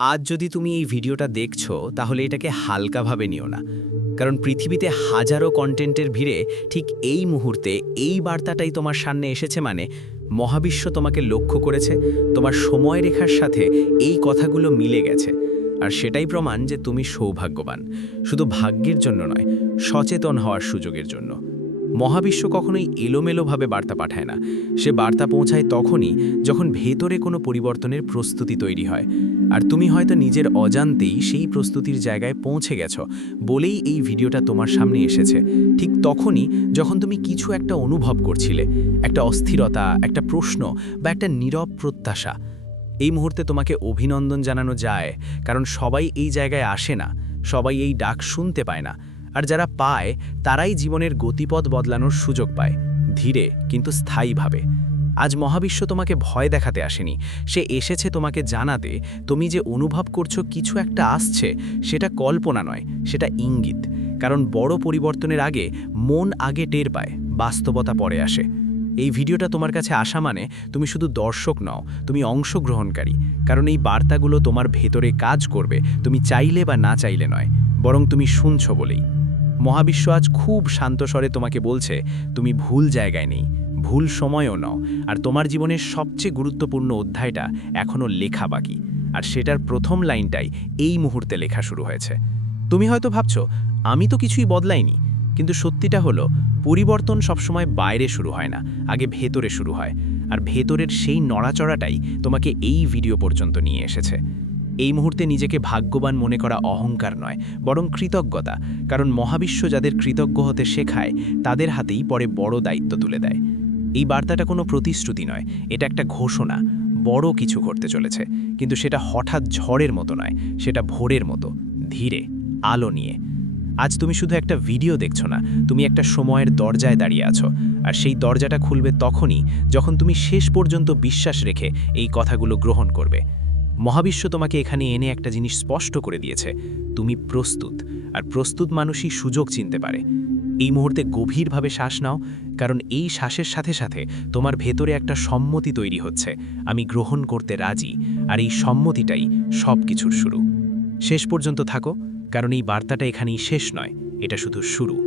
আজ যদি তুমি এই ভিডিওটা দেখছ, তাহলে এটাকে হালকাভাবে নিও না। কারণ পৃথিবীতে হাজারো কন্টেন্টের ভিড়ে ঠিক এই মুহূর্তে এই বার্তাটাই তোমার সামনে এসেছে মানে মহাবিশ্ব তোমাকে লক্ষ্য করেছে, তোমার সময় রেখার সাথে এই কথাগুলো মিলে গেছে। আর সেটাই প্রমাণ যে তুমি সৌভাগ্যবান। শুধু ভাগ্যের জন্য নয়, সচেতন হওয়ার সুযোগের জন্য। মহাবিশ্ব কখনোই এলোমেলোভাবে বার্তা পাঠায় না। সে বার্তা পৌঁছায় তখনই যখন ভেতরে কোনো পরিবর্তনের প্রস্তুতি তৈরি হয়। আর তুমি হয়তো নিজের অজান্তেই সেই প্রস্তুতির জায়গায় পৌঁছে গেছো, বলেই এই ভিডিওটা তোমার সামনে এসেছে। ঠিক তখনই যখন তুমি কিছু একটা অনুভব করছিলে, একটা অস্থিরতা, একটা প্রশ্ন বা একটা নীরব প্রত্যাশা, এই মুহূর্তে তোমাকে অভিনন্দন জানানো যায়, কারণ সবাই এই জায়গায় আসে না, সবাই এই ডাক শুনতে পায় না। আর যারা পায়, তারাই জীবনের গতিপথ বদলানোর সুযোগ পায়, ধীরে কিন্তু স্থায়ীভাবে। আজ মহাবিশ্ব তোমাকে ভয় দেখাতে আসেনি। সে এসেছে তোমাকে জানাতে, তুমি যে অনুভব করছ কিছু একটা আসছে, সেটা কল্পনা নয়, সেটা ইঙ্গিত। কারণ বড় পরিবর্তনের আগে মন আগে টের পায়, বাস্তবতা পরে আসে। এই ভিডিওটা তোমার কাছে আসা মানে তুমি শুধু দর্শক নও, তুমি অংশগ্রহণকারী। কারণ এই বার্তাগুলো তোমার ভেতরে কাজ করবে, তুমি চাইলে বা না চাইলে নয়, বরং তুমি শুনছো বলেই। মহাবিশ্ব আজ খুব শান্ত স্বরে তোমাকে বলছে, তুমি ভুল জায়গায় নেই, ভুল সময়ও নাও, আর তোমার জীবনের সবচেয়ে গুরুত্বপূর্ণ অধ্যায়টা এখনও লেখা বাকি, আর সেটার প্রথম লাইনটাই এই মুহূর্তে লেখা শুরু হয়েছে। তুমি হয়তো ভাবছ, আমি তো কিছুই বদলাইনি, কিন্তু সত্যিটা হলো, পরিবর্তন সবসময় বাইরে শুরু হয় না, আগে ভেতরে শুরু হয়, আর ভেতরের সেই নড়াচড়াটাই তোমাকে এই ভিডিও পর্যন্ত নিয়ে এসেছে। এই মুহূর্তে নিজেকে ভাগ্যবান মনে করা অহংকার নয়, বরং কৃতজ্ঞতা, কারণ মহাবিশ্ব যাদের কৃতজ্ঞ হতে শেখায়, তাদের হাতেই পরে বড় দায়িত্ব তুলে দেয়। এই বার্তাটা কোনো প্রতিশ্রুতি নয়, এটা একটা ঘোষণা, বড় কিছু ঘটতে চলেছে, কিন্তু সেটা হঠাৎ ঝড়ের মতো নয়, সেটা ভোরের মতো, ধীরে, আলো নিয়ে। আজ তুমি শুধু একটা ভিডিও দেখছ না, তুমি একটা সময়ের দরজায় দাঁড়িয়ে আছো, আর সেই দরজাটা খুলবে তখনই, যখন তুমি শেষ পর্যন্ত বিশ্বাস রেখে এই কথাগুলো গ্রহণ করবে। মহাবিশ্ব তোমাকে এখানে এনে একটা জিনিস স্পষ্ট করে দিয়েছে। তুমি প্রস্তুত, আর প্রস্তুত মানুষই সুযোগ চিনতে পারে। এই মুহূর্তে গভীরভাবে শ্বাস নাও, কারণ এই শ্বাসের সাথে সাথে তোমার ভেতরে একটা সম্মতি তৈরি হচ্ছে। আমি গ্রহণ করতে রাজি, আর এই সম্মতিটাই সব কিছুর শুরু। শেষ পর্যন্ত থাকো, কারণ এই বার্তাটা এখানেই শেষ নয়, এটা শুধু শুরু।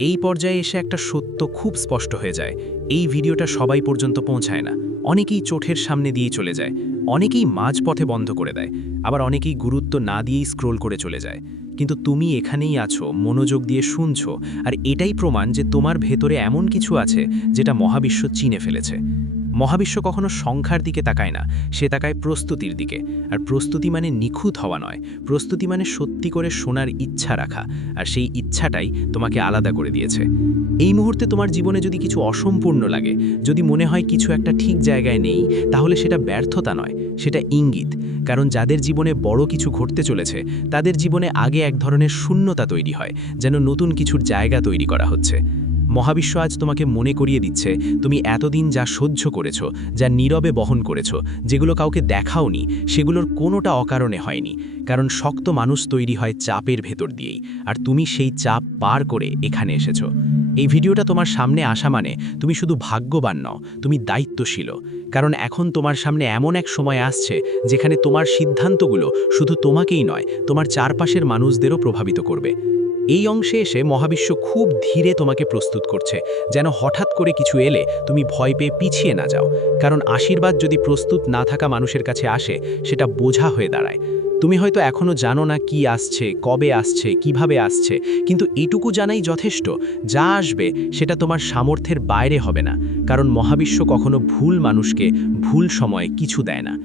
এই পর্যায়ে এসে একটা সত্য খুব স্পষ্ট হয়ে যায়। এই ভিডিওটা সবাই পর্যন্ত পৌঁছায় না। অনেকেই চোখের সামনে দিয়ে চলে যায়। অনেকেই মাঝপথে বন্ধ করে দেয়। আবার অনেকেই গুরুত্ব না দিয়েই স্ক্রোল করে চলে যায়। কিন্তু তুমি এখানেই আছো, মনোযোগ দিয়ে শুনছো, আর এটাই প্রমাণ যে তোমার ভেতরে এমন কিছু আছে যেটা মহাবিশ্ব চিনে ফেলেছে। মহাবিশ্ব কখনো সংখ্যার দিকে তাকায় না, সে তাকায় প্রস্তুতির দিকে। আর প্রস্তুতি মানে নিখুঁত হওয়া নয়, প্রস্তুতি মানে সত্যি করে শোনার ইচ্ছা রাখা, আর সেই ইচ্ছাটাই তোমাকে আলাদা করে দিয়েছে। এই মুহূর্তে তোমার জীবনে যদি কিছু অসম্পূর্ণ লাগে, যদি মনে হয় কিছু একটা ঠিক জায়গায় নেই, তাহলে সেটা ব্যর্থতা নয়, সেটা ইঙ্গিত। কারণ যাদের জীবনে বড় কিছু ঘটতে চলেছে, তাদের জীবনে আগে এক ধরনের শূন্যতা তৈরি হয়, যেন নতুন কিছুর জায়গা তৈরি করা হচ্ছে। মহাবিশ্ব আজ তোমাকে মনে করিয়ে দিচ্ছে, তুমি এতদিন যা সহ্য করেছ, যা নীরবে বহন করেছ, যেগুলো কাউকে দেখাওনি, সেগুলোর কোনোটা অকারণে হয়নি, কারণ শক্ত মানুষ তৈরি হয় চাপের ভেতর দিয়েই, আর তুমি সেই চাপ পার করে এখানে এসেছ। এই ভিডিওটা তোমার সামনে আসা মানে তুমি শুধু ভাগ্যবান নও, তুমি দায়িত্বশীল, কারণ এখন তোমার সামনে এমন এক সময় আসছে, যেখানে তোমার সিদ্ধান্তগুলো শুধু তোমাকেই নয়, তোমার চারপাশের মানুষদেরও প্রভাবিত করবে। এই অংশে এসে মহাবিশ্ব খুব ধীরে তোমাকে প্রস্তুত করছে, যেন হঠাৎ করে কিছু এলে তুমি ভয় পেয়ে পিছিয়ে না যাও, কারণ আশীর্বাদ যদি প্রস্তুত না থাকা মানুষের কাছে আসে, সেটা বোঝা হয়ে দাঁড়ায়। তুমি হয়তো এখনও জানো না কি আসছে, কবে আসছে, কীভাবে আসছে, কিন্তু এটুকু জানাই যথেষ্ট, যা আসবে সেটা তোমার সামর্থ্যের বাইরে হবে না, কারণ মহাবিশ্ব কখনো ভুল মানুষকে ভুল সময়ে কিছু দেয় না।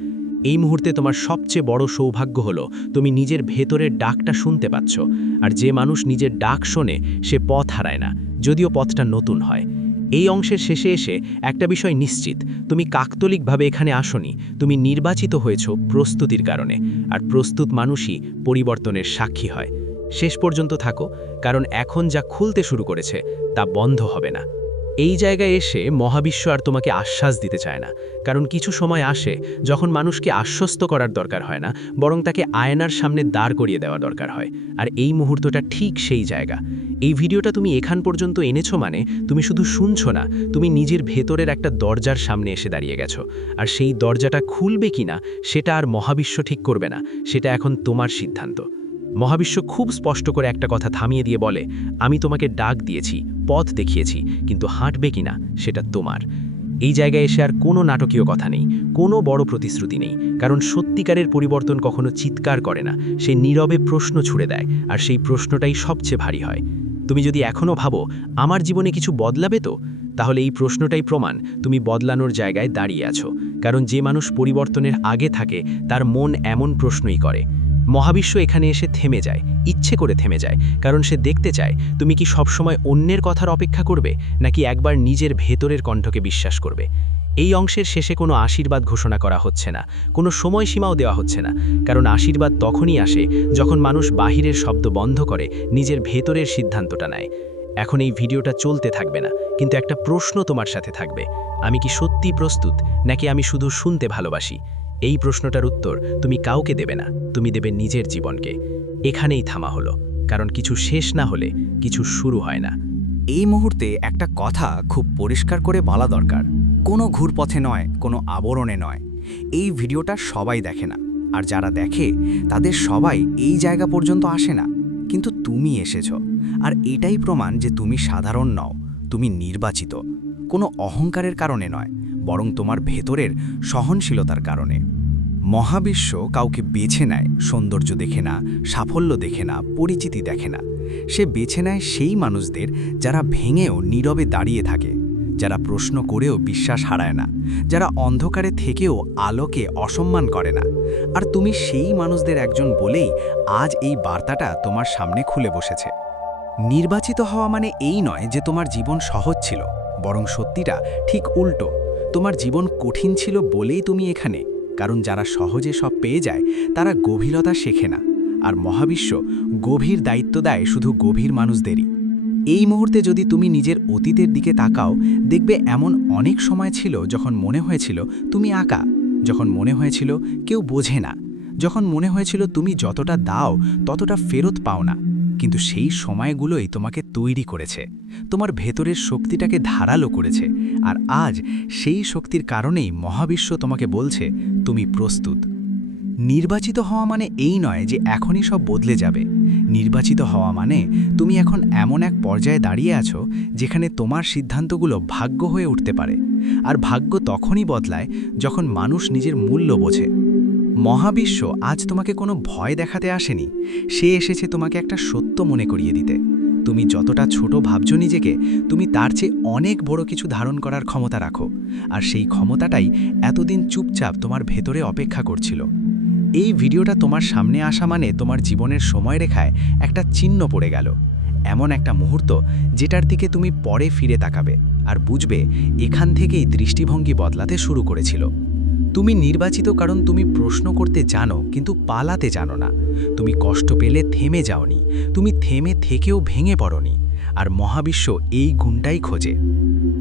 এই মুহূর্তে তোমার সবচেয়ে বড় সৌভাগ্য হলো, তুমি নিজের ভেতরের ডাকটা শুনতে পাচ্ছ, আর যে মানুষ নিজের ডাক শোনে, সে পথ হারায় না, যদিও পথটা নতুন হয়। এই অংশের শেষে এসে একটা বিষয় নিশ্চিত, তুমি কাকতলিকভাবে এখানে আসনি, তুমি নির্বাচিত হয়েছ প্রস্তুতির কারণে, আর প্রস্তুত মানুষই পরিবর্তনের সাক্ষী হয়। শেষ পর্যন্ত থাকো, কারণ এখন যা খুলতে শুরু করেছে, তা বন্ধ হবে না। এই জায়গায় এসে মহাবিশ্ব আর তোমাকে আশ্বাস দিতে চায় না। কারণ কিছু সময় আসে যখন মানুষকে আশ্বস্ত করার দরকার হয় না, বরং তাকে আয়নার সামনে দাঁড় করিয়ে দেওয়া দরকার হয়। আর এই মুহূর্তটা ঠিক সেই জায়গা। এই ভিডিওটা তুমি এখান পর্যন্ত এনেছো মানে তুমি শুধু শুনছো না, তুমি নিজের ভেতরের একটা দরজার সামনে এসে দাঁড়িয়ে গেছো। আর সেই দরজাটা খুলবে কিনা, সেটা আর মহাবিশ্ব ঠিক করবে না, সেটা এখন তোমার সিদ্ধান্ত। মহাবিশ্ব খুব স্পষ্ট করে একটা কথা থামিয়ে দিয়ে বলে, আমি তোমাকে ডাক দিয়েছি, পথ দেখিয়েছি, কিন্তু হাঁটবে কিনা সেটা তোমার। এই জায়গায় এসে আর কোনো নাটকীয় কথা নেই, কোনো বড় প্রতিশ্রুতি নেই, কারণ সত্যিকারের পরিবর্তন কখনো চিৎকার করে না, সে নীরবে প্রশ্ন ছুড়ে দেয়, আর সেই প্রশ্নটাই সবচেয়ে ভারী হয়। তুমি যদি এখনও ভাবো, আমার জীবনে কিছু বদলাবে তো? তাহলে এই প্রশ্নটাই প্রমাণ, তুমি বদলানোর জায়গায় দাঁড়িয়ে আছো, কারণ যে মানুষ পরিবর্তনের আগে থাকে, তার মন এমন প্রশ্নই করে। মহাবিশ্ব এখানে এসে থেমে যায়, ইচ্ছে করে থেমে যায়, কারণ সে দেখতে চায়, তুমি কি সবসময় অন্যের কথার অপেক্ষা করবে, নাকি একবার নিজের ভেতরের কণ্ঠকে বিশ্বাস করবে? এই অংশের শেষে কোনো আশীর্বাদ ঘোষণা করা হচ্ছে না, কোনো সময়সীমাও দেওয়া হচ্ছে না, কারণ আশীর্বাদ তখনই আসে যখন মানুষ বাহিরের শব্দ বন্ধ করে, নিজের ভেতরের সিদ্ধান্তটা নেয়। এখন এই ভিডিওটা চলতে থাকবে না, কিন্তু একটা প্রশ্ন তোমার সাথে থাকবে, আমি কি সত্যি প্রস্তুত, নাকি আমি শুধু শুনতে ভালোবাসি? এই প্রশ্নটার উত্তর তুমি কাউকে দেবে না, তুমি দেবে নিজের জীবনকে। এখানেই থামা হলো, কারণ কিছু শেষ না হলে কিছু শুরু হয় না। এই মুহূর্তে একটা কথা খুব পরিষ্কার করে বলা দরকার। কোনো ঘুরপথে নয়, কোনো আবরণে নয়। এই ভিডিওটা সবাই দেখে না। আর যারা দেখে, তাদের সবাই এই জায়গা পর্যন্ত আসে না। কিন্তু তুমি এসেছ। আর এটাই প্রমাণ যে তুমি সাধারণ নও, তুমি নির্বাচিত। কোনো অহংকারের কারণে নয়। বরং তোমার ভেতরের সহনশীলতার কারণে। মহাবিশ্ব কাউকে বেছে নেয়, সৌন্দর্য দেখে না, সাফল্য দেখে না, পরিচিতি দেখে না। সে বেছে নেয় সেই মানুষদের যারা ভেঙেও নীরবে দাঁড়িয়ে থাকে, যারা প্রশ্ন করেও বিশ্বাস হারায় না, যারা অন্ধকারে থেকেও আলোকে অসম্মান করে না। আর তুমি সেই মানুষদের একজন বলেই আজ এই বার্তাটা তোমার সামনে খুলে বসেছে। নির্বাচিত হওয়া মানে এই নয় যে তোমার জীবন সহজ ছিল, বরং সত্যিটা ঠিক উল্টো। তোমার জীবন কঠিন ছিল বলেই তুমি এখানে, কারণ যারা সহজে সব পেয়ে যায়, তারা গভীরতা শেখে না। আর মহাবিশ্ব গভীর দায়িত্ব দেয় শুধু গভীর মানুষদেরই। এই মুহূর্তে যদি তুমি নিজের অতীতের দিকে তাকাও, দেখবে এমন অনেক সময় ছিল যখন মনে হয়েছিল তুমি আঁকা যখন মনে হয়েছিল কেউ বোঝে না, যখন মনে হয়েছিল তুমি যতটা দাও, ততটা ফেরত পাও না। কিন্তু সেই সময়গুলোই তোমাকে তৈরি করেছে। তোমার ভেতরের শক্তিটাকে ধারালো করেছে। আর আজ সেই শক্তির কারণেই মহাবিশ্ব তোমাকে বলছে, তুমি প্রস্তুত। নির্বাচিত হওয়া মানে এই নয় যে এখনই সব বদলে যাবে। নির্বাচিত হওয়া মানে তুমি এখন এমন এক পর্যায়ে দাঁড়িয়ে আছো যেখানে তোমার সিদ্ধান্তগুলো ভাগ্য হয়ে উঠতে পারে। আর ভাগ্য তখনই বদলায় যখন মানুষ নিজের মূল্য বোঝে। মহাবিশ্ব আজ তোমাকে কোনো ভয় দেখাতে আসেনি। সে এসেছে তোমাকে একটা সত্য মনে করিয়ে দিতে। তুমি যতটা ছোট ভাবছ নিজেকে, তুমি তার চেয়ে অনেক বড় কিছু ধারণ করার ক্ষমতা রাখো। আর সেই ক্ষমতাটাই এতদিন চুপচাপ তোমার ভেতরে অপেক্ষা করছিল। এই ভিডিওটা তোমার সামনে আসা মানে তোমার জীবনের সময় রেখায় একটা চিহ্ন পড়ে গেল। এমন একটা মুহূর্ত যেটার দিকে তুমি পরে ফিরে তাকাবে আর বুঝবে এখান থেকেই দৃষ্টিভঙ্গি বদলাতে শুরু করেছিল। তুমি নির্বাচিত কারণ তুমি প্রশ্ন করতে জানো, কিন্তু পালাতে জানো না। তুমি কষ্ট পেলে থেমে যাওনি, তুমি থেমে থেকেও ভেঙে পড়নি, আর মহাবিশ্ব এই গুণটাই খোঁজে।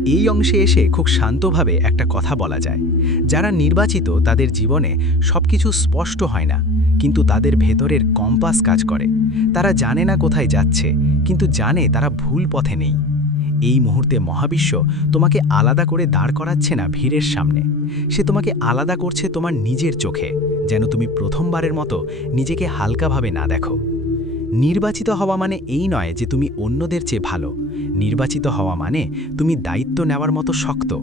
এই অংশে এসে খুব শান্তভাবে একটা কথা বলা যায়। যারা নির্বাচিত, তাদের জীবনে সব কিছু স্পষ্ট হয় না, কিন্তু তাদের ভেতরের কম্পাস কাজ করে। তারা জানে না কোথায় যাচ্ছে, কিন্তু জানে তারা ভুল পথে নেই। এই মুহূর্তে মহাবিশ্ব তোমাকে আলাদা করে দাঁড় করাচ্ছে না ভিড়ের সামনে। সে তোমাকে আলাদা করছে তোমার নিজের চোখে, যেন তুমি প্রথমবারের মতো নিজেকে হালকাভাবে না দেখো। নির্বাচিত হওয়া মানে এই নয় যে তুমি অন্যদের চেয়ে ভালো। নির্বাচিত হওয়া মানে তুমি দায়িত্ব নেওয়ার মতো শক্ত।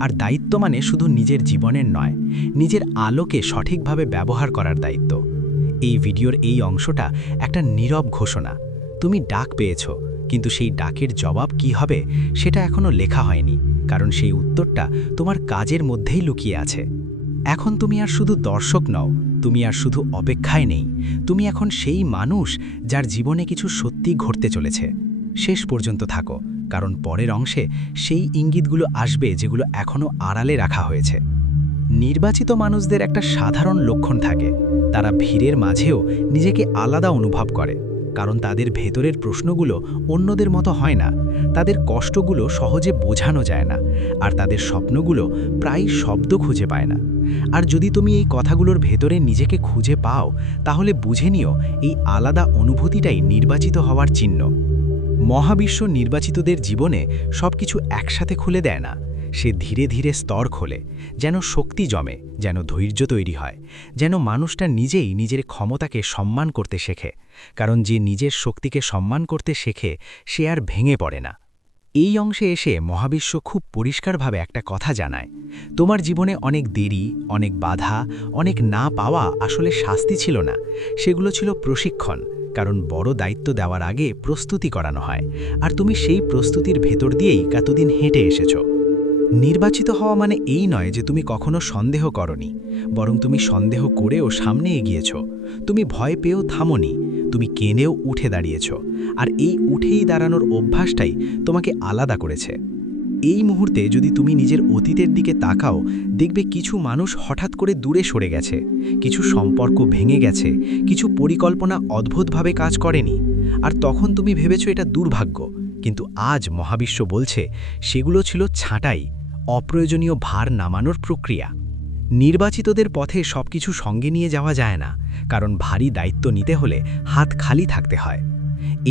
আর দায়িত্ব মানে শুধু নিজের জীবনের নয়, নিজের আলোকে সঠিকভাবে ব্যবহার করার দায়িত্ব। এই ভিডিওর এই অংশটা একটা নীরব ঘোষণা। তুমি ডাক পেয়েছ কিন্তু সেই ডাকের জবাব কি হবে সেটা এখনও লেখা হয়নি, কারণ সেই উত্তরটা তোমার কাজের মধ্যেই লুকিয়ে আছে। এখন তুমি আর শুধু দর্শক নও, তুমি আর শুধু অপেক্ষায় নেই, তুমি এখন সেই মানুষ যার জীবনে কিছু সত্যি ঘটতে চলেছে। শেষ পর্যন্ত থাকো, কারণ পরের অংশে সেই ইঙ্গিতগুলো আসবে যেগুলো এখনও আড়ালে রাখা হয়েছে। নির্বাচিত মানুষদের একটা সাধারণ লক্ষণ থাকে, তারা ভিড়ের মাঝেও নিজেকে আলাদা অনুভব করে। কারণ তাদের ভেতরের প্রশ্নগুলো অন্যদের মতো হয় না। তাদের কষ্টগুলো সহজে বোঝানো যায় না, আর তাদের স্বপ্নগুলো প্রায় শব্দ খুঁজে পায় না। আর যদি তুমি এই কথাগুলোর ভেতরে নিজেকে খুঁজে পাও, তাহলে বুঝে নিও এই আলাদা অনুভূতিটাই নির্বাচিত হওয়ার চিহ্ন। মহাবিশ্ব নির্বাচিতদের জীবনে সবকিছু একসাথে খুলে দেয় না। সে ধীরে ধীরে স্তর খোলে, যেন শক্তি জমে, যেন ধৈর্য তৈরি হয়, যেন মানুষটা নিজেই নিজের ক্ষমতাকে সম্মান করতে শেখে, কারণ যে নিজের শক্তিকে সম্মান করতে শেখে, সে আর ভেঙে পড়ে না। এই অংশে এসে মহাবিশ্ব খুব পরিষ্কারভাবে একটা কথা জানায়, তোমার জীবনে অনেক দেরি, অনেক বাধা, অনেক না পাওয়া আসলে শাস্তি ছিল না, সেগুলো ছিল প্রশিক্ষণ, কারণ বড় দায়িত্ব দেওয়ার আগে প্রস্তুতি করানো হয়, আর তুমি সেই প্রস্তুতির ভেতর দিয়েই কতদিন হেঁটে এসেছ। নির্বাচিত হওয়া মানে এই নয় যে তুমি কখনো সন্দেহ করনি, বরং তুমি সন্দেহ করেও সামনে এগিয়েছ। তুমি ভয় পেয়েও থামনি, তুমি কেনেও উঠে দাঁড়িয়েছ, আর এই উঠেই দাঁড়ানোর অভ্যাসটাই তোমাকে আলাদা করেছে। এই মুহূর্তে যদি তুমি নিজের অতীতের দিকে তাকাও, দেখবে কিছু মানুষ হঠাৎ করে দূরে সরে গেছে, কিছু সম্পর্ক ভেঙে গেছে, কিছু পরিকল্পনা অদ্ভুতভাবে কাজ করেনি, আর তখন তুমি ভেবেছ এটা দুর্ভাগ্য, কিন্তু আজ মহাবিশ্ব বলছে, সেগুলো ছিল ছাঁটাই অপ্রয়োজনীয় ভার নামানোর প্রক্রিয়া। নির্বাচিতদের পথে সবকিছু সঙ্গে নিয়ে যাওয়া যায় না, কারণ ভারী দায়িত্ব নিতে হলে হাত খালি থাকতে হয়।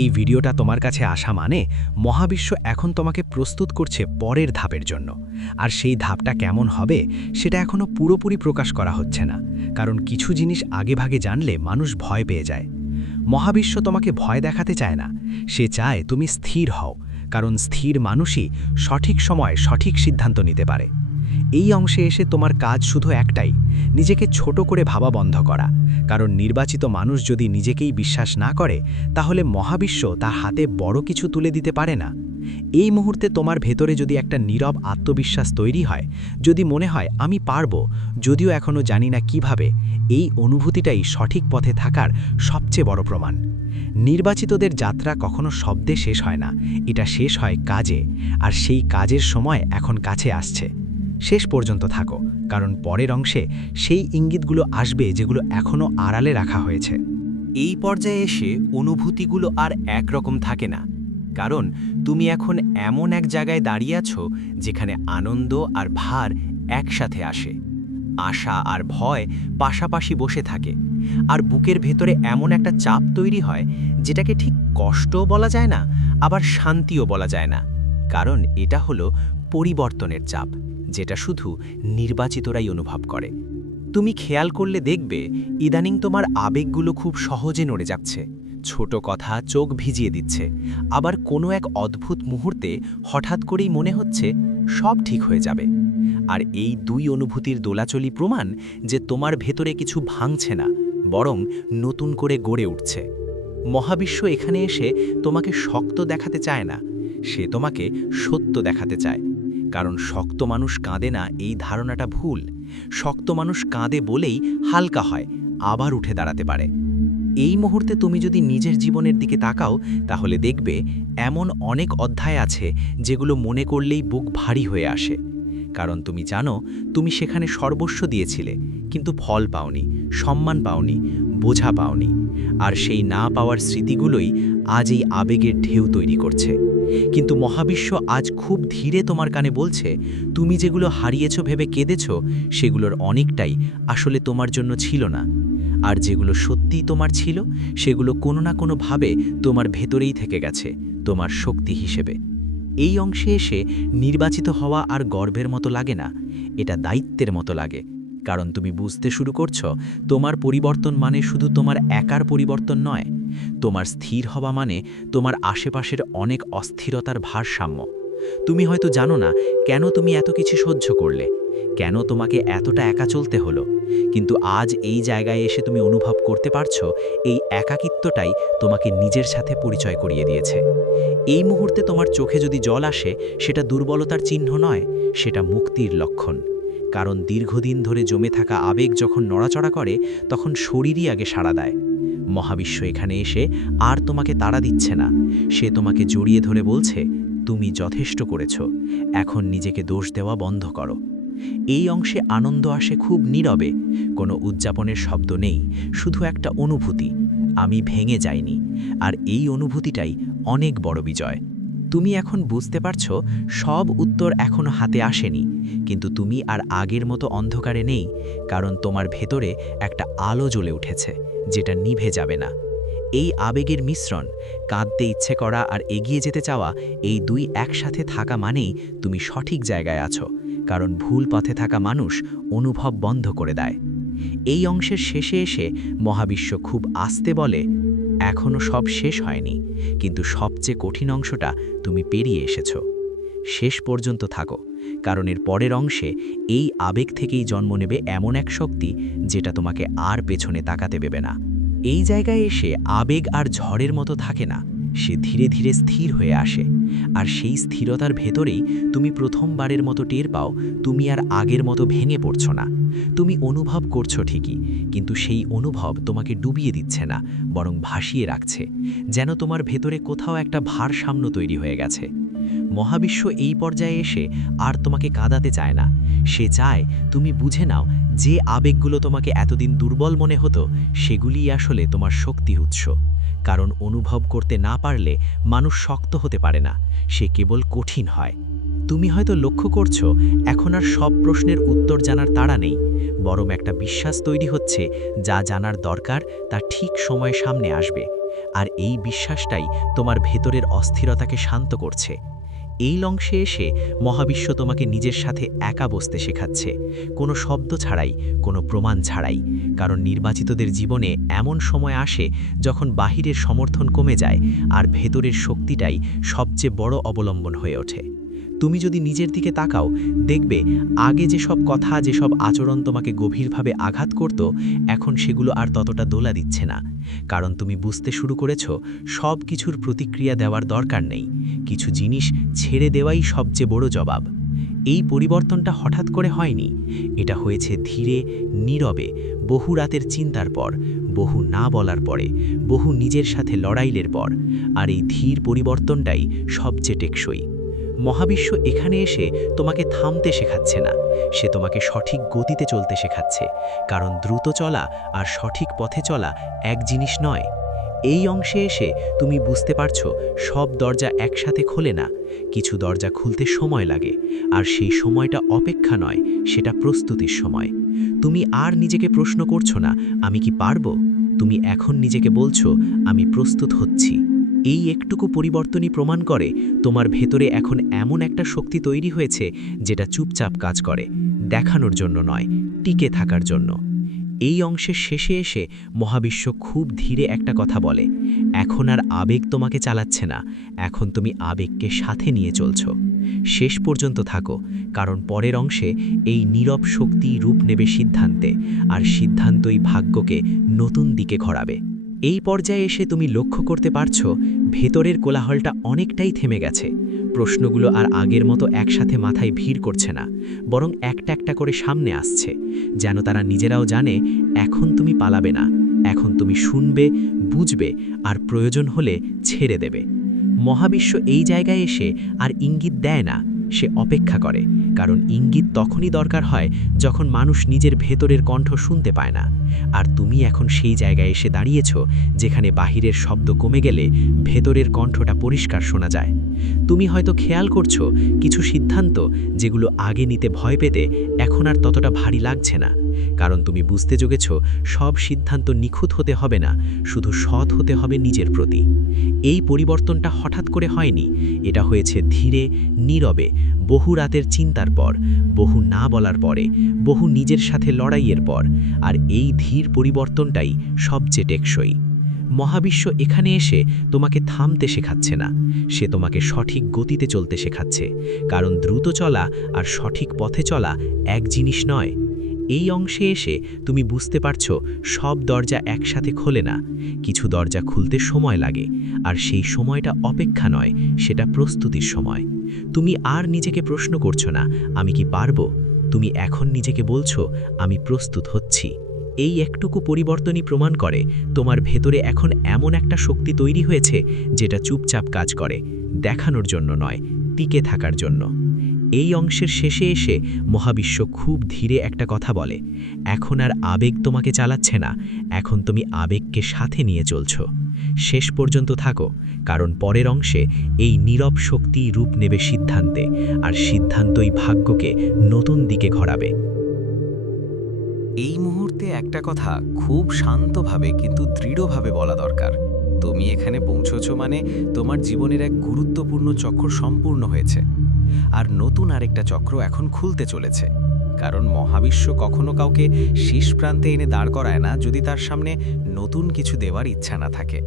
এই ভিডিওটা তোমার কাছে আসা মানে মহাবিশ্ব এখন তোমাকে প্রস্তুত করছে পরের ধাপের জন্য। আর সেই ধাপটা কেমন হবে, সেটা এখনও পুরোপুরি প্রকাশ করা হচ্ছে না, কারণ কিছু জিনিস আগেভাগে জানলে মানুষ ভয় পেয়ে যায়। মহাবিশ্ব তোমাকে ভয় দেখাতে চায় না, সে চায় তুমি স্থির হও কারণ স্থির মানুষই সঠিক সময় সঠিক সিদ্ধান্ত নিতে পারে। এই অংশে এসে তোমার কাজ শুধু একটাই, নিজেকে ছোট করে ভাবা বন্ধ করা। কারণ নির্বাচিত মানুষ যদি নিজেকেই বিশ্বাস না করে, তাহলে মহাবিশ্ব তার হাতে বড় কিছু তুলে দিতে পারে না। এই মুহূর্তে তোমার ভেতরে যদি একটা নীরব আত্মবিশ্বাস তৈরি হয়, যদি মনে হয়, আমি পারব যদিও এখনও জানি না কীভাবে, এই অনুভূতিটাই সঠিক পথে থাকার সবচেয়ে বড় প্রমাণ। নির্বাচিতদের যাত্রা কখনো শব্দে শেষ হয় না। এটা শেষ হয় কাজে, আর সেই কাজের সময় এখন কাছে আসছে। শেষ পর্যন্ত থাকো, কারণ পরের অংশে সেই ইঙ্গিতগুলো আসবে যেগুলো এখনও আড়ালে রাখা হয়েছে। এই পর্যায়ে এসে অনুভূতিগুলো আর একরকম থাকে না, কারণ তুমি এখন এমন এক জায়গায় দাঁড়িয়ে আছো যেখানে আনন্দ আর ভার একসাথে আসে। আশা আর ভয় পাশাপাশি বসে থাকে। আর বুকের ভেতরে এমন একটা চাপ তৈরি হয়, যেটাকে ঠিক কষ্টও বলা যায় না, আবার শান্তিও বলা যায় না। কারণ এটা হলো পরিবর্তনের চাপ, যেটা শুধু নির্বাচিতরাই অনুভব করে। তুমি খেয়াল করলে দেখবে, ইদানিং তোমার আবেগগুলো খুব সহজে নড়ে যাচ্ছে। ছোট কথা চোখ ভিজিয়ে দিচ্ছে। আবার কোনো এক অদ্ভুত মুহূর্তে হঠাৎ করেই মনে হচ্ছে সব ঠিক হয়ে যাবে। আর এই দুই অনুভূতির দোলাচলি প্রমাণ যে তোমার ভেতরে কিছু ভাঙছে না, বরং নতুন করে গড়ে উঠছে। মহাবিশ্ব এখানে এসে তোমাকে শক্ত দেখাতে চায় না, সে তোমাকে সত্য দেখাতে চায়। কারণ শক্ত মানুষ কাঁদে না এই ধারণাটা ভুল। শক্ত মানুষ কাঁদে বলেই হালকা হয়, আবার উঠে দাঁড়াতে পারে। এই মুহূর্তে তুমি যদি নিজের জীবনের দিকে তাকাও, তাহলে দেখবে এমন অনেক অধ্যায় আছে যেগুলো মনে করলেই বুক ভারী হয়ে আসে। কারণ তুমি জানো, তুমি সেখানে সর্বস্ব দিয়েছিলে, কিন্তু ফল পাওনি, সম্মান পাওনি, বোঝা পাওনি। আর সেই না পাওয়ার স্মৃতিগুলোই আজ এই আবেগের ঢেউ তৈরি করছে। কিন্তু মহাবিশ্ব আজ খুব ধীরে তোমার কানে বলছে, তুমি যেগুলো হারিয়েছ ভেবে কেঁদেছ, সেগুলোর অনেকটাই আসলে তোমার জন্য ছিল না। আর যেগুলো সত্যিই তোমার ছিল, সেগুলো কোনো না কোনোভাবে তোমার ভেতরেই থেকে গেছে, তোমার শক্তি হিসেবে। এই অংশে এসে নির্বাচিত হওয়া আর গর্বের মতো লাগে না, এটা দায়িত্বের মতো লাগে। কারণ তুমি বুঝতে শুরু করছ, তোমার পরিবর্তন মানে শুধু তোমার একার পরিবর্তন নয়। তোমার স্থির হওয়া মানে তোমার আশেপাশের অনেক অস্থিরতার ভারসাম্য। তুমি হয়তো জানো না কেন তুমি এত কিছু সহ্য করলে, কেন তোমাকে এতটা একা চলতে হলো, কিন্তু আজ এই জায়গায় এসে তুমি অনুভব করতে পারছ, এই একাকিত্বটাই তোমাকে নিজের সাথে পরিচয় করিয়ে দিয়েছে। এই মুহূর্তে তোমার চোখে যদি জল আসে, সেটা দুর্বলতার চিহ্ন নয়, সেটা মুক্তির লক্ষণ। কারণ দীর্ঘদিন ধরে জমে থাকা আবেগ যখন নড়াচড়া করে, তখন শরীরই আগে সাড়া দেয়। মহাবিশ্ব এখানে এসে আর তোমাকে তাড়া দিচ্ছে না। সে তোমাকে জড়িয়ে ধরে বলছে, তুমি যথেষ্ট করেছ। এখন নিজেকে দোষ দেওয়া বন্ধ করো। এই অংশে আনন্দ আসে খুব নীরবে। কোনো উদযাপনের শব্দ নেই, শুধু একটা অনুভূতি। আমি ভেঙে যাইনি। আর এই অনুভূতিটাই অনেক বড় বিজয়। তুমি এখন বুঝতে পারছ, সব উত্তর এখনও হাতে আসেনি। কিন্তু তুমি আর আগের মতো অন্ধকারে নেই, কারণ তোমার ভেতরে একটা আলো জ্বলে উঠেছে, যেটা নিভে যাবে না। এই আবেগের মিশ্রণ, কাঁদতে ইচ্ছে করা আর এগিয়ে যেতে চাওয়া, এই দুই একসাথে থাকা মানেই তুমি সঠিক জায়গায় আছো, কারণ ভুল পথে থাকা মানুষ অনুভব বন্ধ করে দেয়। এই অংশের শেষে এসে মহাবিশ্ব খুব আস্তে বলে এখনও সব শেষ হয়নি, কিন্তু সবচেয়ে কঠিন অংশটা তুমি পেরিয়ে এসেছ। শেষ পর্যন্ত থাকো, কারণ এর পরের অংশে এই আবেগ থেকেই জন্ম নেবে এমন এক শক্তি যেটা তোমাকে আর পেছনে তাকাতে দেবে না। এই জায়গায় এসে আবেগ আর ঝড়ের মতো থাকে না সে ধীরে ধীরে স্থির হয়ে আসে। আর সেই স্থিরতার ভেতরেই তুমি প্রথমবারের মতো টের পাও, তুমি আর আগের মতো ভেঙে পড়ছ না। তুমি অনুভব করছ ঠিকই, কিন্তু সেই অনুভব তোমাকে ডুবিয়ে দিচ্ছে না, বরং ভাসিয়ে রাখছে, যেন তোমার ভেতরে কোথাও একটা ভারসাম্য তৈরি হয়ে গেছে। মহাবিশ্ব এই পর্যায়ে এসে আর তোমাকে কাঁদাতে চায় না। সে চায়, তুমি বুঝে নাও, যে আবেগগুলো তোমাকে এতদিন দুর্বল মনে হতো, সেগুলিই আসলে তোমার শক্তি উৎস। কারণ অনুভব করতে না পারলে মানুষ শক্ত হতে পারে না, সে কেবল কঠিন হয়। তুমি হয়তো লক্ষ্য করছ, এখন আর সব প্রশ্নের উত্তর জানার তাড়া নেই, বরং একটা বিশ্বাস তৈরি হচ্ছে, যা জানার দরকার, তা ঠিক সময় সামনে আসবে। আর এই বিশ্বাসটাই তোমার ভেতরের অস্থিরতাকে শান্ত করছে। এই লংশে এসে মহাবিশ্ব তোমাকে নিজের সাথে একা বসতে শেখাচ্ছে। কোনো শব্দ ছাড়াই, কোনো প্রমাণ ছাড়াই। কারণ নির্বাচিতদের জীবনে এমন সময় আসে যখন বাহিরের সমর্থন কমে যায় আর ভেতরের শক্তিটাই সবচেয়ে বড় অবলম্বন হয়ে ওঠে। তুমি যদি নিজের দিকে তাকাও, দেখবে আগে যেসব কথা, যেসব আচরণ তোমাকে গভীরভাবে আঘাত করত, এখন সেগুলো আর ততটা দোলা দিচ্ছে না। কারণ তুমি বুঝতে শুরু করেছ, সব কিছুর প্রতিক্রিয়া দেওয়ার দরকার নেই। কিছু জিনিস ছেড়ে দেওয়াই সবচেয়ে বড় জবাব। এই পরিবর্তনটা হঠাৎ করে হয়নি। এটা হয়েছে ধীরে, নীরবে, বহু রাতের চিন্তার পর, বহু না বলার পরে, বহু নিজের সাথে লড়াইলের পর। আর এই ধীর পরিবর্তনটাই সবচেয়ে টেকসই। মহাবিশ্ব এখানে এসে তোমাকে থামতে শেখাচ্ছে না। সে তোমাকে সঠিক গতিতে চলতে শেখাচ্ছে, কারণ দ্রুত চলা আর সঠিক পথে চলা এক জিনিস নয়। এই অংশে এসে তুমি বুঝতে পারছ সব দরজা একসাথে খোলে না, কিছু দরজা খুলতে সময় লাগে, আর সেই সময়টা অপেক্ষা নয়, সেটা প্রস্তুতির সময়। তুমি আর নিজেকে প্রশ্ন করছ না, আমি কি পারব? তুমি এখন নিজেকে বলছো, আমি প্রস্তুত হচ্ছি। এই একটুকু পরিবর্তনই প্রমাণ করে তোমার ভেতরে এখন এমন একটা শক্তি তৈরি হয়েছে যেটা চুপচাপ কাজ করে, দেখানোর জন্য নয়, টিকে থাকার জন্য। এই অংশের শেষে এসে মহাবিশ্ব খুব ধীরে একটা কথা বলে, এখন আর আবেগ তোমাকে চালাচ্ছে না, এখন তুমি আবেগকে সাথে নিয়ে চলছ। শেষ পর্যন্ত থাকো, কারণ পরের অংশে এই নীরব শক্তি রূপ নেবে সিদ্ধান্তে, আর সিদ্ধান্তই ভাগ্যকে নতুন দিকে ঘোরাবে। এই পর্যায়ে এসে তুমি লক্ষ্য করতে পারছ, ভেতরের কোলাহলটা অনেকটাই থেমে গেছে। প্রশ্নগুলো আর আগের মতো একসাথে মাথায় ভিড় করছে না, বরং একটা একটা করে সামনে আসছে, যেন তারা নিজেরাও জানে, এখন তুমি পালাবে না, এখন তুমি শুনবে, বুঝবে, আর প্রয়োজন হলে ছেড়ে দেবে। মহাবিশ্ব এই জায়গায় এসে আর ইঙ্গিত দেয় না সে অপেক্ষা করে, কারণ ইঙ্গিত তখনই দরকার হয় যখন মানুষ নিজের ভেতরের কণ্ঠ শুনতে পায় না। আর তুমি এখন সেই জায়গায় এসে দাঁড়িয়েছ যেখানে বাহিরের শব্দ কমে গেলে ভেতরের কণ্ঠটা পরিষ্কার শোনা যায়। তুমি হয়তো খেয়াল করছ, কিছু সিদ্ধান্ত যেগুলো আগে নিতে ভয় পেতে এখন আর ততটা ভারী লাগছে না। কারণ তুমি বুঝতে যোগেছ সব সিদ্ধান্ত নিখুঁত হতে হবে না, শুধু সৎ হতে হবে নিজের প্রতি। এই পরিবর্তনটা হঠাৎ করে হয়নি, এটা হয়েছে ধীরে, নীরবে, বহু রাতের চিন্তার পর, বহু না বলার পরে, বহু নিজের সাথে লড়াইয়ের পর, আর এই ধীর পরিবর্তনটাই সবচেয়ে টেকসই। মহাবিশ্ব এখানে এসে তোমাকে থামতে শেখাচ্ছে না, সে তোমাকে সঠিক গতিতে চলতে শেখাচ্ছে, কারণ দ্রুত চলা আর সঠিক পথে চলা এক জিনিস নয় এই অংশে এসে তুমি বুঝতে পারছ সব দরজা একসাথে খোলে না। কিছু দরজা খুলতে সময় লাগে, আর সেই সময়টা অপেক্ষা নয়, সেটা প্রস্তুতির সময়। তুমি আর নিজেকে প্রশ্ন করছ না, আমি কি পারব? তুমি এখন নিজেকে বলছো, আমি প্রস্তুত হচ্ছি। এই একটুকু পরিবর্তনই প্রমাণ করে তোমার ভেতরে এখন এমন একটা শক্তি তৈরি হয়েছে, যেটা চুপচাপ কাজ করে, দেখানোর জন্য নয়, টিকে থাকার জন্য। এই অংশের শেষে এসে মহাবিশ্ব খুব ধীরে একটা কথা বলে, এখন আর আবেগ তোমাকে চালাচ্ছে না, এখন তুমি আবেগকে সাথে নিয়ে চলছ। শেষ পর্যন্ত থাকো, কারণ পরের অংশে এই নীরব শক্তি রূপ নেবে সিদ্ধান্তে, আর সিদ্ধান্তই ভাগ্যকে নতুন দিকে ঘোরাবে। এই মুহূর্তে একটা কথা খুব শান্তভাবে কিন্তু দৃঢ়ভাবে বলা দরকার। তুমি এখানে পৌঁছছ মানে তোমার জীবনের এক গুরুত্বপূর্ণ চক্র সম্পূর্ণ হয়েছে। আর নতুন আরেকটা চক্র এখন খুলতে চলেছে। কারণ মহাবিশ্ব কখনো কাউকে শেষ প্রান্তে এনে দাঁড় করায় না যদি তার সামনে নতুন কিছু দেওয়ার ইচ্ছা না থাকে।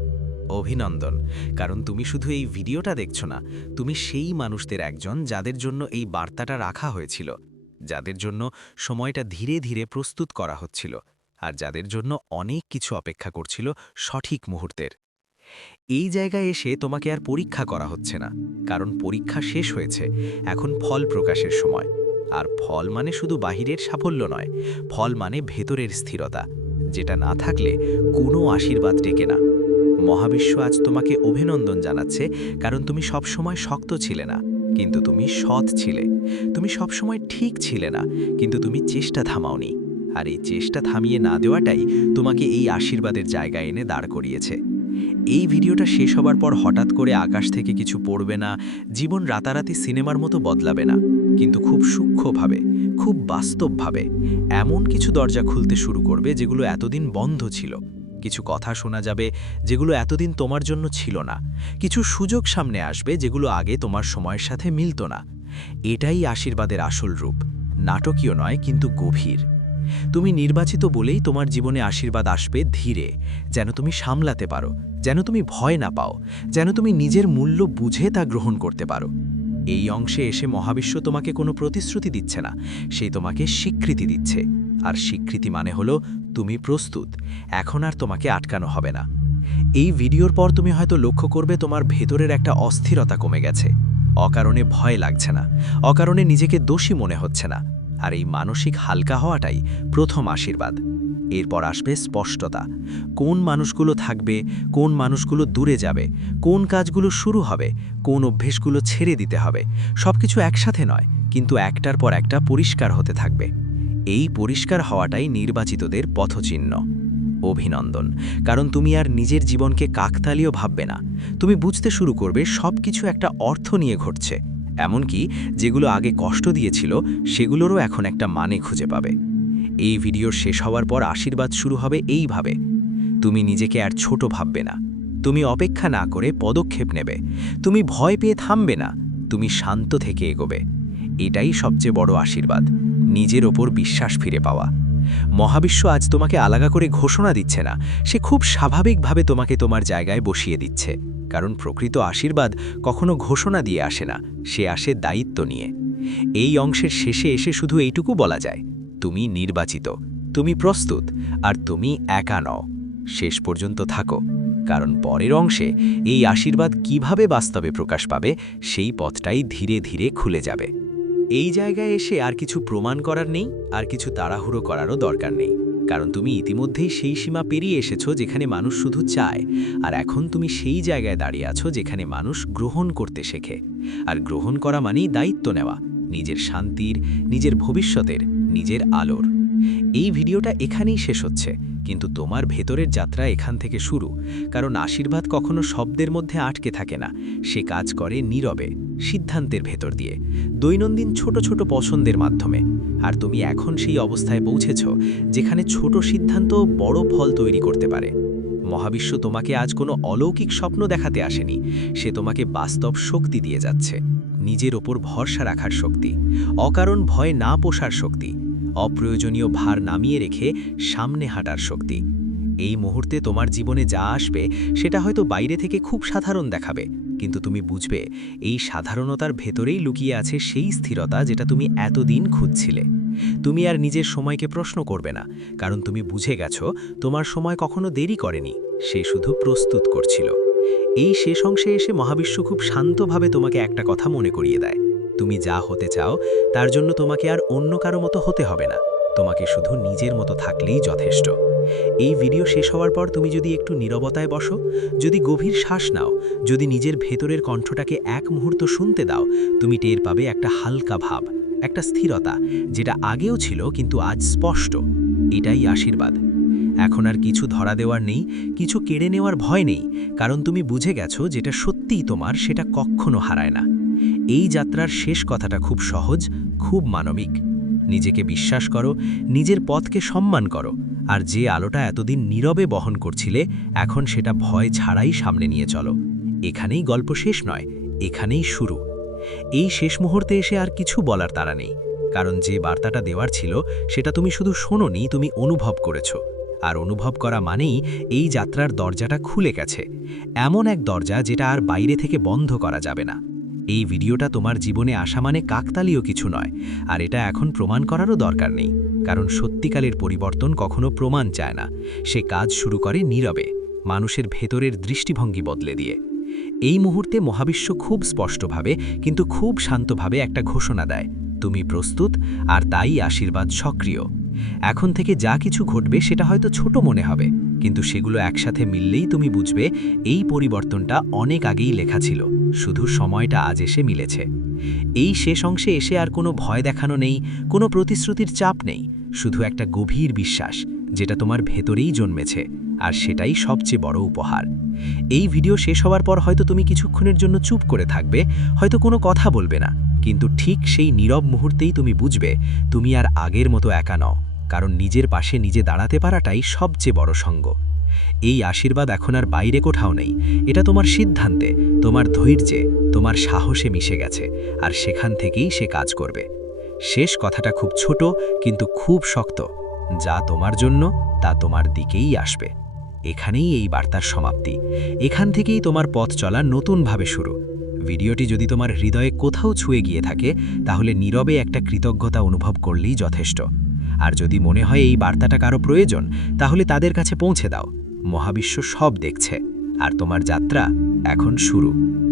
অভিনন্দন। কারণ তুমি শুধু এই ভিডিওটা দেখছ না, তুমি সেই মানুষদের একজন যাদের জন্য এই বার্তাটা রাখা হয়েছিল, যাদের জন্য সময়টা ধীরে ধীরে প্রস্তুত করা হচ্ছিল, আর যাদের জন্য অনেক কিছু অপেক্ষা করছিল সঠিক মুহূর্তের। এই জায়গায় এসে তোমাকে আর পরীক্ষা করা হচ্ছে না, কারণ পরীক্ষা শেষ হয়েছে, এখন ফল প্রকাশের সময়। আর ফল মানে শুধু বাহিরের সাফল্য নয়, ফল মানে ভেতরের স্থিরতা, যেটা না থাকলে কোনো আশীর্বাদ টেকে না। মহাবিশ্ব আজ তোমাকে অভিনন্দন জানাচ্ছে, কারণ তুমি সবসময় শক্ত ছিলে না, কিন্তু তুমি সৎ ছিলে। তুমি সবসময় ঠিক ছিলে না, কিন্তু তুমি চেষ্টা থামাওনি। আর এই চেষ্টা থামিয়ে না দেওয়াটাই তোমাকে এই আশীর্বাদের জায়গায় এনে দাঁড় করিয়েছে। এই ভিডিওটা শেষ হবার পর হঠাৎ করে আকাশ থেকে কিছু পড়বে না, জীবন রাতারাতি সিনেমার মতো বদলাবে না, কিন্তু খুব সূক্ষ্মভাবে, খুব বাস্তবভাবে এমন কিছু দরজা খুলতে শুরু করবে যেগুলো এতদিন বন্ধ ছিল। কিছু কথা শোনা যাবে যেগুলো এতদিন তোমার জন্য ছিল না। কিছু সুযোগ সামনে আসবে যেগুলো আগে তোমার সময়ের সাথে মিলত না। এটাই আশীর্বাদের আসল রূপ। নাটকীয় নয়, কিন্তু গভীর। তুমি নির্বাচিত বলেই তোমার জীবনে আশীর্বাদ আসবে ধীরে, যেন তুমি সামলাতে পারো, যেন তুমি ভয় না পাও, যেন তুমি নিজের মূল্য বুঝে তা গ্রহণ করতে পারো। এই অংশে এসে মহাবিশ্ব তোমাকে কোনো প্রতিশ্রুতি দিচ্ছে না, সে তোমাকে স্বীকৃতি দিচ্ছে। আর স্বীকৃতি মানে হলো তুমি প্রস্তুত, এখন আর তোমাকে আটকানো হবে না। এই ভিডিওর পর তুমি হয়তো লক্ষ্য করবে তোমার ভেতরের একটা অস্থিরতা কমে গেছে। অকারণে ভয় লাগছে না, অকারণে নিজেকে দোষী মনে হচ্ছে না। আর এই মানসিক হালকা হওয়াটাই প্রথম আশীর্বাদ। এরপর আসবে স্পষ্টতা। কোন মানুষগুলো থাকবে, কোন মানুষগুলো দূরে যাবে, কোন কাজগুলো শুরু হবে, কোন অভ্যেসগুলো ছেড়ে দিতে হবে, সবকিছু একসাথে নয়, কিন্তু একটার পর একটা পরিষ্কার হতে থাকবে। এই পরিষ্কার হওয়াটাই নির্বাচিতদের পথচিহ্ন। অভিনন্দন, কারণ তুমি আর নিজের জীবনকে কাকতালীয় ভাববে না। তুমি বুঝতে শুরু করবে সব কিছু একটা অর্থ নিয়ে ঘটছে। এমনকি যেগুলো আগে কষ্ট দিয়েছিল, সেগুলোরও এখন একটা মানে খুঁজে পাবে। এই ভিডিও শেষ হওয়ার পর আশীর্বাদ শুরু হবে এইভাবে। তুমি নিজেকে আর ছোট ভাববে না। তুমি অপেক্ষা না করে পদক্ষেপ নেবে। তুমি ভয় পেয়ে থামবে না। তুমি শান্ত থেকে এগোবে। এটাই সবচেয়ে বড় আশীর্বাদ, নিজের ওপর বিশ্বাস ফিরে পাওয়া। মহাবিশ্ব আজ তোমাকে আলাদা করে ঘোষণা দিচ্ছে না, সে খুব স্বাভাবিকভাবে তোমাকে তোমার জায়গায় বসিয়ে দিচ্ছে। কারণ প্রকৃত আশীর্বাদ কখনো ঘোষণা দিয়ে আসে না, সে আসে দায়িত্ব নিয়ে। এই অংশের শেষে এসে শুধু এইটুকু বলা যায়, তুমি নির্বাচিত, তুমি প্রস্তুত, আর তুমি একা নও। শেষ পর্যন্ত থাকো, কারণ পরের অংশে এই আশীর্বাদ কীভাবে বাস্তবে প্রকাশ পাবে, সেই পথটাই ধীরে ধীরে খুলে যাবে। এই জায়গায় এসে আর কিছু প্রমাণ করার নেই, আর কিছু তাড়াহুড়ো করারও দরকার নেই। কারণ তুমি ইতিমধ্যেই সেই সীমা পেরিয়ে এসেছ যেখানে মানুষ শুধু চায়, আর এখন তুমি সেই জায়গায় দাঁড়িয়ে আছো যেখানে মানুষ গ্রহণ করতে শেখে। আর গ্রহণ করা মানেই দায়িত্ব নেওয়া, নিজের শান্তির, নিজের ভবিষ্যতের, নিজের আলোর। এই ভিডিওটা এখানেই শেষ হচ্ছে। কিন্তু তোমার ভেতরের যাত্রা এখান থেকে শুরু। কারণ আশীর্বাদ কখনো শব্দের মধ্যে আটকে থাকে না। সে কাজ করে নীরবে, সিদ্ধান্তের ভেতর দিয়ে। দৈনন্দিন ছোট ছোট পছন্দের মাধ্যমে। আর তুমি এখন সেই অবস্থায় পৌঁছেছ, যেখানে ছোট সিদ্ধান্ত বড় ফল তৈরি করতে পারে। মহাবিশ্ব তোমাকে আজ কোনো অলৌকিক স্বপ্ন দেখাতে আসেনি। সে তোমাকে বাস্তব শক্তি দিয়ে যাচ্ছে। নিজের ওপর ভরসা রাখার শক্তি। অকারণ ভয় না পোষার শক্তি। অপ্রয়োজনীয় ভার নামিয়ে রেখে সামনে হাঁটার শক্তি। এই মুহূর্তে তোমার জীবনে যা আসবে, সেটা হয়তো বাইরে থেকে খুব সাধারণ দেখাবে, কিন্তু তুমি বুঝবে, এই সাধারণতার ভেতরেই লুকিয়ে আছে সেই স্থিরতা যেটা তুমি এতদিন খুঁজছিলে। তুমি আর নিজের সময়কে প্রশ্ন করবে না, কারণ তুমি বুঝে গেছো, তোমার সময় কখনো দেরি করেনি, সে শুধু প্রস্তুত করছিল। এই শেষ অংশে এসে মহাবিশ্ব খুব শান্তভাবে তোমাকে একটা কথা মনে করিয়ে দেয়। তুমি যা হতে চাও, তার জন্য তোমাকে আর অন্য কারও মতো হতে হবে না। তোমাকে শুধু নিজের মতো থাকলেই যথেষ্ট। এই ভিডিও শেষ হওয়ার পর তুমি যদি একটু নীরবতায় বসো, যদি গভীর শ্বাস নাও, যদি নিজের ভেতরের কণ্ঠটাকে এক মুহূর্ত শুনতে দাও, তুমি টের পাবে একটা হালকা ভাব, একটা স্থিরতা, যেটা আগেও ছিল কিন্তু আজ স্পষ্ট। এটাই আশীর্বাদ। এখন আর কিছু ধরা দেওয়ার নেই, কিছু কেড়ে নেওয়ার ভয় নেই, কারণ তুমি বুঝে গেছো যেটা সত্যিই তোমার, সেটা কখনো হারায় না। এই যাত্রার শেষ কথাটা খুব সহজ, খুব মানবিক। নিজেকে বিশ্বাস করো, নিজের পথকে সম্মান করো, আর যে আলোটা এতদিন নীরবে বহন করছিলে, এখন সেটা ভয় ছাড়াই সামনে নিয়ে চলো। এখানেই গল্প শেষ নয়, এখানেই শুরু। এই শেষ মুহূর্তে এসে আর কিছু বলার তারা নেই, কারণ যে বার্তাটা দেওয়ার ছিল, সেটা তুমি শুধু শোনোনি, তুমি অনুভব করেছ। আর অনুভব করা মানেই এই যাত্রার দরজাটা খুলে গেছে, এমন এক দরজা যেটা আর বাইরে থেকে বন্ধ করা যাবে না। এই ভিডিওটা তোমার জীবনে আসা মানে কাকতালীয় কিছু নয়, আর এটা এখন প্রমাণ করারও দরকার নেই, কারণ সত্যিকালের পরিবর্তন কখনো প্রমাণ চায় না, সে কাজ শুরু করে নীরবে, মানুষের ভেতরের দৃষ্টিভঙ্গি বদলে দিয়ে। এই মুহূর্তে মহাবিশ্ব খুব স্পষ্টভাবে, কিন্তু খুব শান্তভাবে একটা ঘোষণা দেয়, তুমি প্রস্তুত আর তাই আশীর্বাদ সক্রিয়। এখন থেকে যা কিছু ঘটবে সেটা হয়তো ছোট মনে হবে কিন্তু সেগুলো একসাথে মিললেই তুমি বুঝবে এই পরিবর্তনটা অনেক আগেই লেখা ছিল, শুধু সময়টা আজ এসে মিলেছে। এই শেষ অংশে এসে আর কোনো ভয় দেখানো নেই, কোনো প্রতিশ্রুতির চাপ নেই, শুধু একটা গভীর বিশ্বাস, যেটা তোমার ভেতরেই জন্মেছে, আর সেটাই সবচেয়ে বড় উপহার। এই ভিডিও শেষ হওয়ার পর হয়তো তুমি কিছুক্ষণের জন্য চুপ করে থাকবে, হয়তো কোনো কথা বলবে না, কিন্তু ঠিক সেই নীরব মুহূর্তেই তুমি বুঝবে, তুমি আর আগের মতো একা নও। কারণ নিজের পাশে নিজে দাঁড়াতে পারাটাই সবচেয়ে বড় সঙ্গ। এই আশীর্বাদ এখন আর বাইরে কোথাও নেই। এটা তোমার সিদ্ধান্তে, তোমার ধৈর্যে, তোমার সাহসে মিশে গেছে, আর সেখান থেকেই সে কাজ করবে। শেষ কথাটা খুব ছোট, কিন্তু খুব শক্ত। যা তোমার জন্য, তা তোমার দিকেই আসবে। এখানেই এই বার্তার সমাপ্তি। এখান থেকেই তোমার পথ চলা নতুনভাবে শুরু। ভিডিওটি যদি তোমার হৃদয়ে কোথাও ছুঁয়ে গিয়ে থাকে, তাহলে নীরবে একটা কৃতজ্ঞতা অনুভব করলেই যথেষ্ট। আর যদি মনে হয় এই বার্তাটা কারও প্রয়োজন, তাহলে তাদের কাছে পৌঁছে দাও। মহাবিশ্ব সব দেখছে। আর তোমার যাত্রা এখন শুরু।